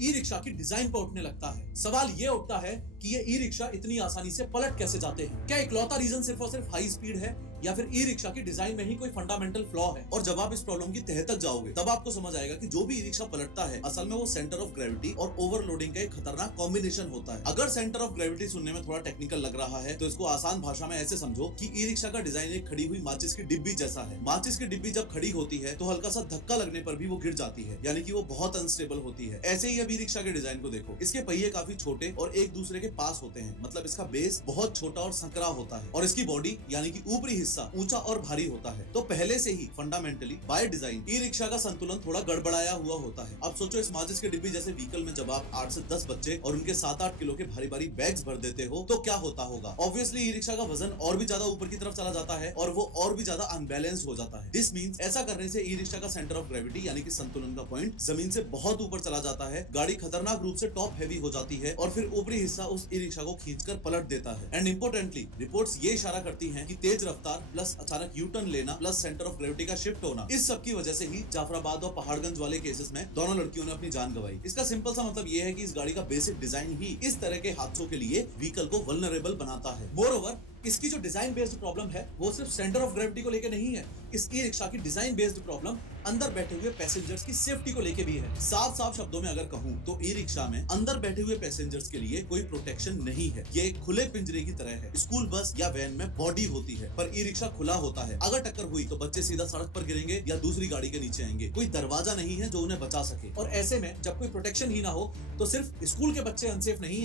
E rickshaw की design पर उठने लगता है। सवाल ये उठता है कि ये ई रिक्शा इतनी आसानी से पलट कैसे जाते हैं? क्या इकलौता रीजन सिर्फ और सिर्फ हाई स्पीड है या फिर ई रिक्शा की डिजाइन में ही कोई फंडामेंटल फ्लॉ है? और जब आप इस प्रॉब्लम की तह तक जाओगे तब आपको समझ आएगा कि जो भी ई रिक्शा पलटता है असल में वो सेंटर ऑफ ग्रेविटी और ओवरलोडिंग का एक खतरनाक कॉम्बिनेशन होता है। अगर सेंटर ऑफ ग्रेविटी सुनने में थोड़ा टेक्निकल लग रहा है तो इसको आसान भाषा में ऐसे समझो कि ई रिक्शा का डिजाइन एक खड़ी हुई माचिस की डिब्बी जैसा है। माचिस की डिब्बी जब खड़ी होती है तो हल्का सा धक्का लगने पर भी वो गिर जाती है, यानी कि वो बहुत अनस्टेबल होती है। ऐसे ही अब ई रिक्शा के डिजाइन को देखो, इसके पहिए काफी छोटे और एक दूसरे के पास होते हैं, मतलब इसका बेस बहुत छोटा और संकरा होता है और इसकी बॉडी यानी कि ऊपरी हिस्सा ऊंचा और भारी होता है। तो पहले से ही fundamentally by design e rickshaw का संतुलन थोड़ा गड़बड़ाया हुआ होता है। अब सोचो इस माचिस की डिब्बी जैसे व्हीकल में जब आप 8 से 10 बच्चे और उनके 7-8 किलो के भारी भारी बैग्स भर देते हो तो क्या होता होगा? ऑब्वियसली ई रिक्शा का वजन और भी ज्यादा ऊपर की तरफ चला जाता है और वो और भी ज्यादा अनबैलेंस्ड हो जाता है। दिस मींस ऐसा करने से ई रिक्शा का सेंटर ऑफ ग्रेविटी यानी कि संतुलन का पॉइंट जमीन से बहुत ऊपर चला जाता है, गाड़ी खतरनाक रूप से टॉप हैवी हो जाती है और फिर ऊपरी हिस्सा उस ई रिक्शा को खींचकर पलट देता है। एंड इंपोर्टेंटली रिपोर्ट्स ये इशारा करती हैं कि तेज रफ्तार प्लस अचानक यू टर्न लेना प्लस सेंटर ऑफ ग्रेविटी का शिफ्ट होना, इस सब की वजह से ही जाफराबाद और पहाड़गंज वाले केसेस में दोनों लड़कियों ने अपनी जान गंवाई। इसका सिंपल सा मतलब ये है कि इस गाड़ी का बेसिक डिजाइन ही इस तरह के हादसों के लिए व्हीकल को वल्नरेबल बनाता है। मोरओवर इसकी जो डिजाइन बेस्ड प्रॉब्लम है वो सिर्फ सेंटर ऑफ ग्रेविटी को लेके नहीं है, इस ई रिक्शा की डिजाइन बेस्ड प्रॉब्लम अंदर बैठे हुए पैसेंजर्स की सेफ्टी को लेके भी है। साफ साफ शब्दों में अगर कहूं तो ई रिक्शा में अंदर बैठे हुए पैसेंजर्स के लिए कोई प्रोटेक्शन नहीं है। ये एक खुले पिंजरे की तरह है। स्कूल बस या वैन में बॉडी होती है पर ई रिक्शा खुला होता है। अगर टक्कर हुई तो बच्चे सीधा सड़क पर गिरेंगे या दूसरी गाड़ी के नीचे आएंगे। कोई दरवाजा नहीं है जो उन्हें बचा सके। और ऐसे में जब कोई प्रोटेक्शन ही ना हो तो सिर्फ स्कूल के बच्चे अनसेफ नहीं है,